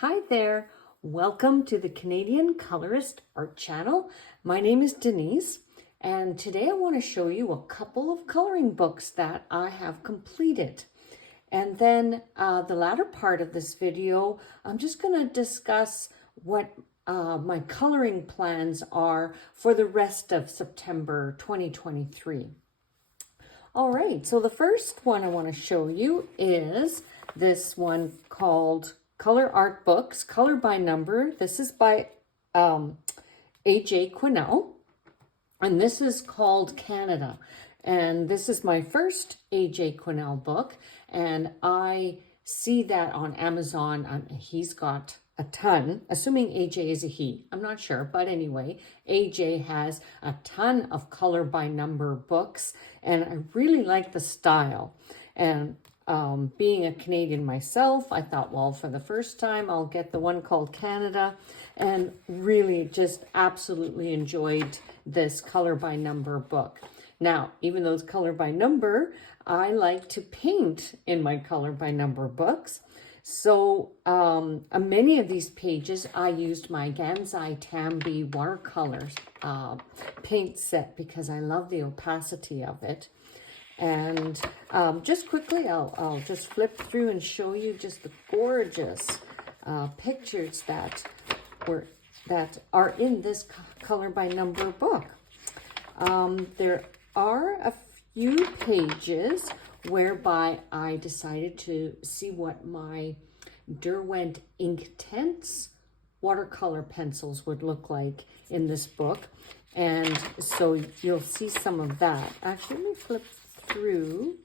Hi there, welcome to the Canadian Colourist Art channel. My name is Denise, and today I want to show you a couple of coloring books that I have completed. And then the latter part of this video, I'm just going to discuss what my coloring plans are for the rest of September 2023. All right, so the first one I want to show you is this one called Color Art Books, Color by Number. This is by A.J. Quinnell, and this is called Canada. And this is my first A.J. Quinnell book, and I see that on Amazon. He's got a ton, assuming AJ is a he, I'm not sure, but anyway, AJ has a ton of color by number books, and I really like the style. And being a Canadian myself, I thought, well, for the first time, I'll get the one called Canada, and really just absolutely enjoyed this color by number book. Now, even though it's color by number, I like to paint in my color by number books. So many of these pages, I used my Gansai Tambi watercolors paint set because I love the opacity of it. And just quickly, I'll just flip through and show you just the gorgeous pictures that are in this color by number book. There are a few pages whereby I decided to see what my Derwent Inktense watercolor pencils would look like in this book. And so you'll see some of that. Actually, let me flip through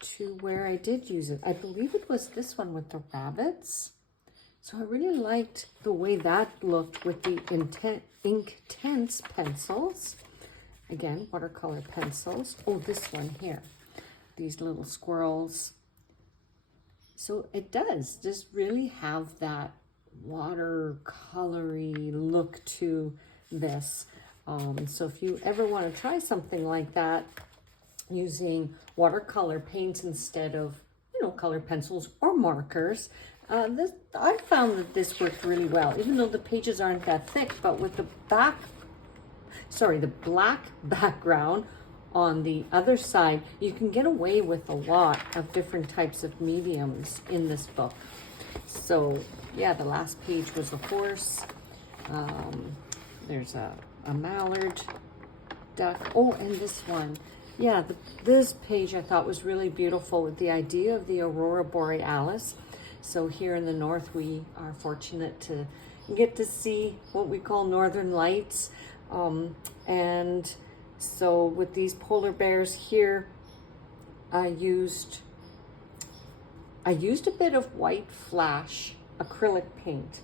to where I did use it. I believe it was this one with the rabbits. So I really liked the way that looked with the Inktense pencils. Again, watercolor pencils. Oh, this one here. These little squirrels. So it does just really have that watercolory look to this. So if you ever want to try something like that, using watercolor paints instead of, color pencils or markers, I found that this worked really well, even though the pages aren't that thick, but with the black background on the other side, you can get away with a lot of different types of mediums in this book. So yeah, the last page was a horse. There's a mallard duck. Oh, and this one. Yeah, this page I thought was really beautiful with the idea of the Aurora Borealis. So here in the north, we are fortunate to get to see what we call northern lights. And so with these polar bears here, I used a bit of white flash acrylic paint,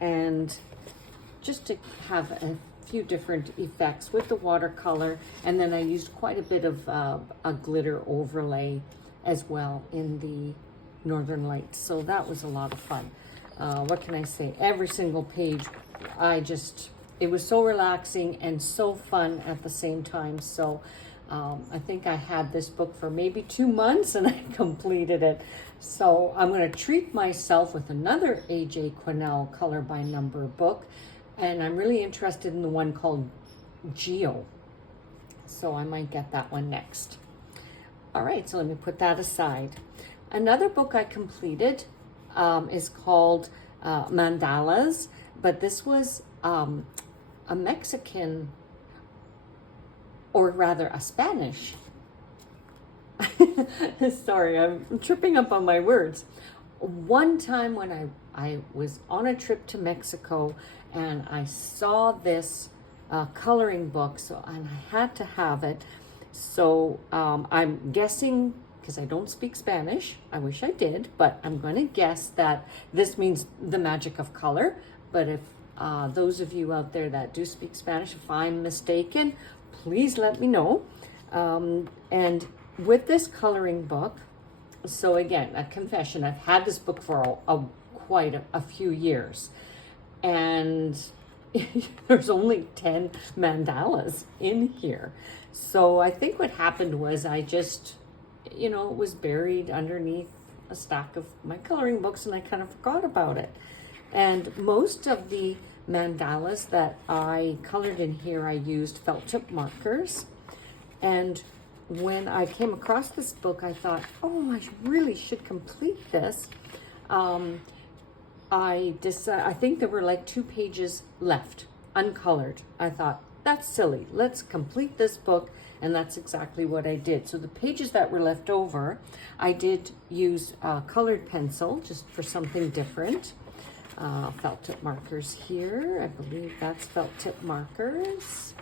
and just to have a few different effects with the watercolor, and then I used quite a bit of a glitter overlay as well in the northern lights. So that was a lot of fun. What can I say? Every single page, it was so relaxing and so fun at the same time. So I think I had this book for maybe 2 months and I completed it. So I'm going to treat myself with another A.J. Quinnell color by number book. And I'm really interested in the one called Geo. So I might get that one next. All right, so let me put that aside. Another book I completed is called Mandalas, but this was a Mexican, or rather a Spanish. Sorry, I'm tripping up on my words. One time when I was on a trip to Mexico and I saw this coloring book, and I had to have it. So I'm guessing, because I don't speak Spanish, I wish I did, but I'm going to guess that this means the magic of color. But if those of you out there that do speak Spanish, if I'm mistaken, please let me know. And with this coloring book, so again, a confession, I've had this book for quite a few years, and there's only 10 mandalas in here. So I think what happened was I just, it was buried underneath a stack of my coloring books and I kind of forgot about it. And most of the mandalas that I colored in here, I used felt tip markers. And when I came across this book, I thought, oh, I really should complete this. I think there were like 2 pages left, uncolored. I thought, that's silly. Let's complete this book. And that's exactly what I did. So the pages that were left over, I did use colored pencil just for something different. Felt tip markers here. I believe that's felt tip markers.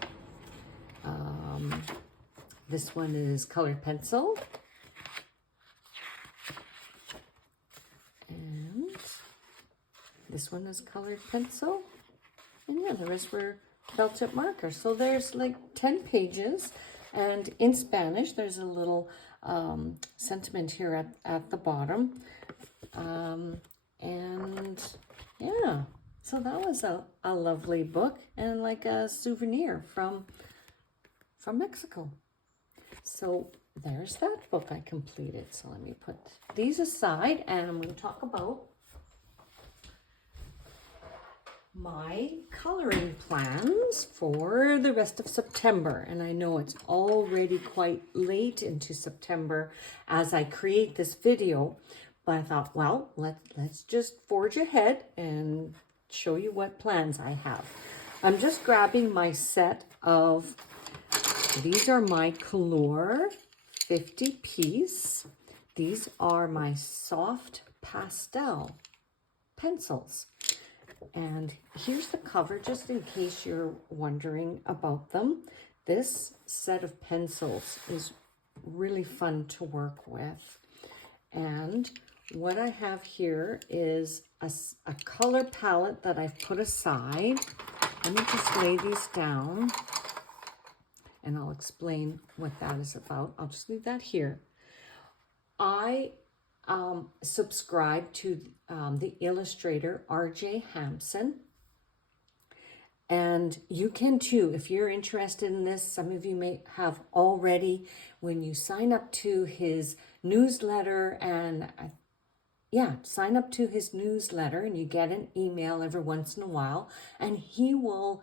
This one is colored pencil. And this one is colored pencil. And yeah, the rest were felt tip markers. So there's like 10 pages. And in Spanish, there's a little sentiment here at the bottom. And yeah, so that was a lovely book and like a souvenir from Mexico. So there's that book I completed. So let me put these aside and I'm going to talk about my coloring plans for the rest of September. And I know it's already quite late into September as I create this video, but I thought, well, let's just forge ahead and show you what plans I have. I'm just grabbing my set of, these are my Color 50 piece. These are my soft pastel pencils. And here's the cover, just in case you're wondering about them. This set of pencils is really fun to work with. And what I have here is a color palette that I've put aside. Let me just lay these down and I'll explain what that is about. I'll just leave that here. I subscribe to the illustrator R.J. Hampson, and you can too if you're interested in this. Some of you may have already when you sign up to his newsletter, and sign up to his newsletter and you get an email every once in a while, and he will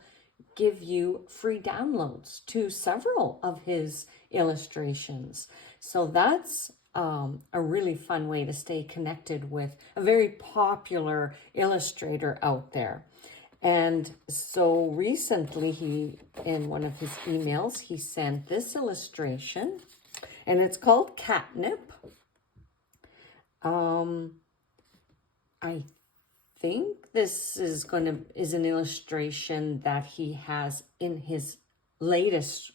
give you free downloads to several of his illustrations. So that's a really fun way to stay connected with a very popular illustrator out there. And so recently in one of his emails, he sent this illustration and it's called Catnip. I think this is an illustration that he has in his latest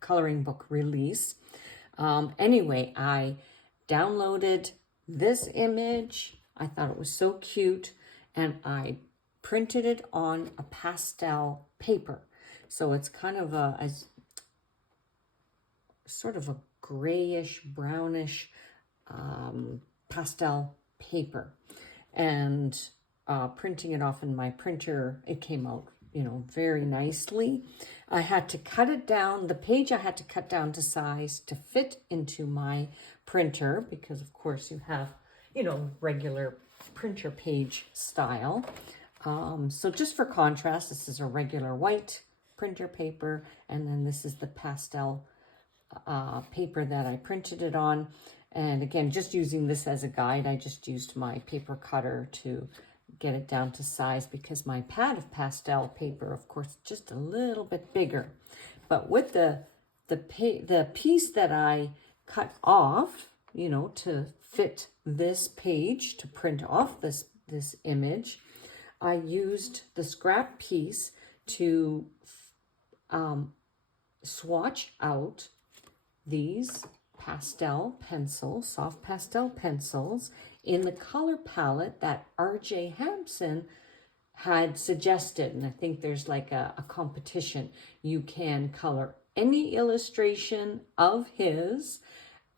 coloring book release. Anyway, I downloaded this image. I thought it was so cute, and I printed it on a pastel paper. So it's kind of a sort of a grayish, brownish pastel paper. And printing it off in my printer, it came out, very nicely. I had to cut it down. The page I had to cut down to size to fit into my printer because, of course, you have, regular printer page style. So just for contrast, this is a regular white printer paper, and then this is the pastel paper that I printed it on. And again, just using this as a guide, I just used my paper cutter to get it down to size because my pad of pastel paper, of course, is just a little bit bigger. But with the piece that I cut off, to fit this page, to print off this image, I used the scrap piece to swatch out these pastel pencils, soft pastel pencils, in the color palette that R.J. Hampson had suggested. And I think there's like a competition. You can color any illustration of his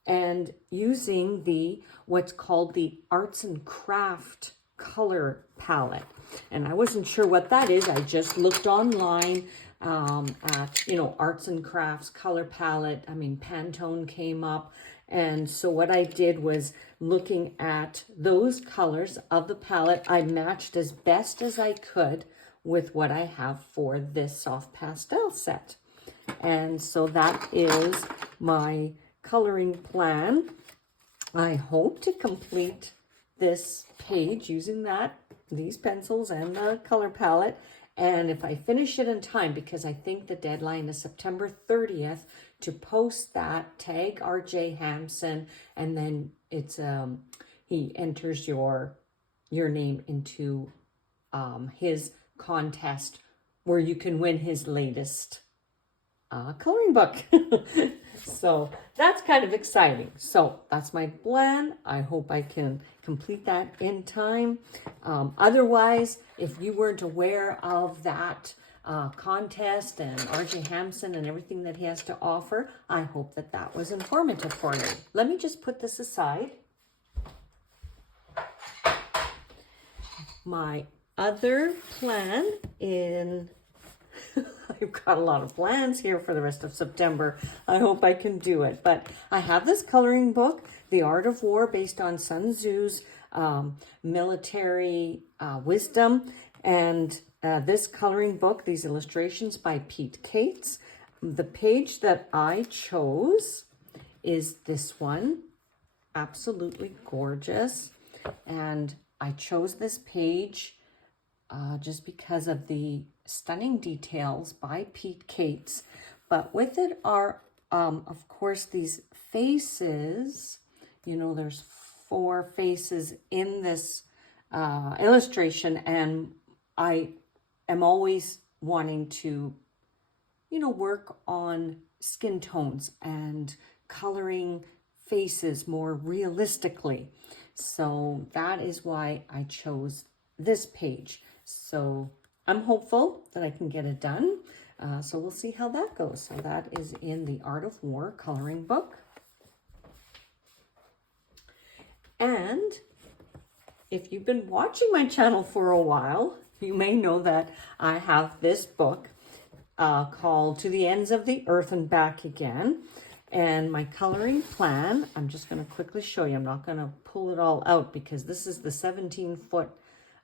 and using what's called the Arts and Craft color palette. And I wasn't sure what that is. I just looked online at, Arts and Crafts color palette. I mean, Pantone came up, And so what I did was looking at those colors of the palette, I matched as best as I could with what I have for this soft pastel set. And so that is my coloring plan. I hope to complete this page using these pencils and the color palette. And if I finish it in time, because I think the deadline is September 30th to post that, tag RJ Hampson, and then it's he enters your name into his contest where you can win his latest coloring book. So that's kind of exciting. So that's my plan. I hope I can complete that in time. Otherwise, if you weren't aware of that contest and RJ Hampson and everything that he has to offer, I hope that that was informative for you. Let me just put this aside. My other plan I've got a lot of plans here for the rest of September. I hope I can do it. But I have this coloring book, The Art of War, based on Sun Tzu's military wisdom. And this coloring book, these illustrations by Pete Cates. The page that I chose is this one. Absolutely gorgeous. And I chose this page just because of the stunning details by Pete Cates, but with it are of course these faces. You know, there's 4 faces in this illustration, and I am always wanting to, you know, work on skin tones and coloring faces more realistically. So that is why I chose this page. So I'm hopeful that I can get it done. So we'll see how that goes. So that is in the Art of War coloring book. And if you've been watching my channel for a while, you may know that I have this book called To the Ends of the Earth and Back Again. And my coloring plan, I'm just going to quickly show you. I'm not going to pull it all out because this is the 17-foot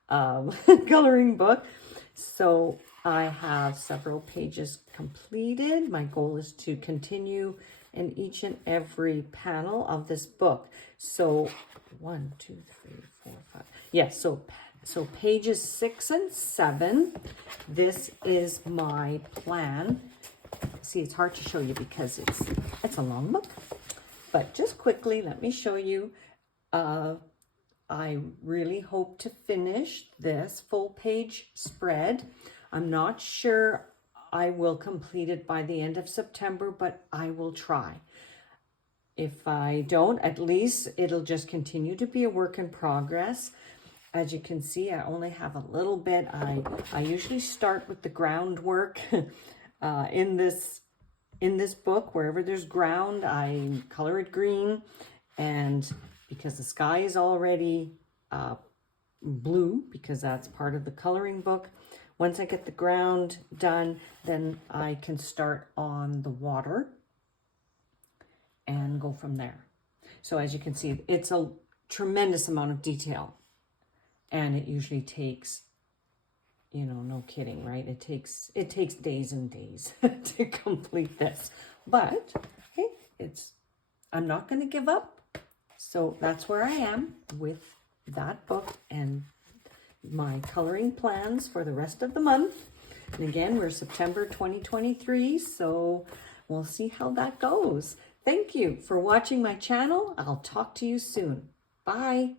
coloring book. So I have several pages completed. My goal is to continue in each and every panel of this book. So 1, 2, 3, 4, 5. Yes, so pages 6 and 7. This is my plan. See, it's hard to show you because it's a long book. But just quickly, let me show you. I really hope to finish this full page spread. I'm not sure I will complete it by the end of September, but I will try. If I don't, at least it'll just continue to be a work in progress. As you can see, I only have a little bit. I usually start with the groundwork in this book. Wherever there's ground, I color it green, and because the sky is already blue, because that's part of the coloring book. Once I get the ground done, then I can start on the water and go from there. So as you can see, it's a tremendous amount of detail, and it usually takes, you know, no kidding, right? It takes days and days to complete this. But hey, I'm not going to give up. So that's where I am with that book and my coloring plans for the rest of the month. And again, we're September 2023, so we'll see how that goes. Thank you for watching my channel. I'll talk to you soon. Bye.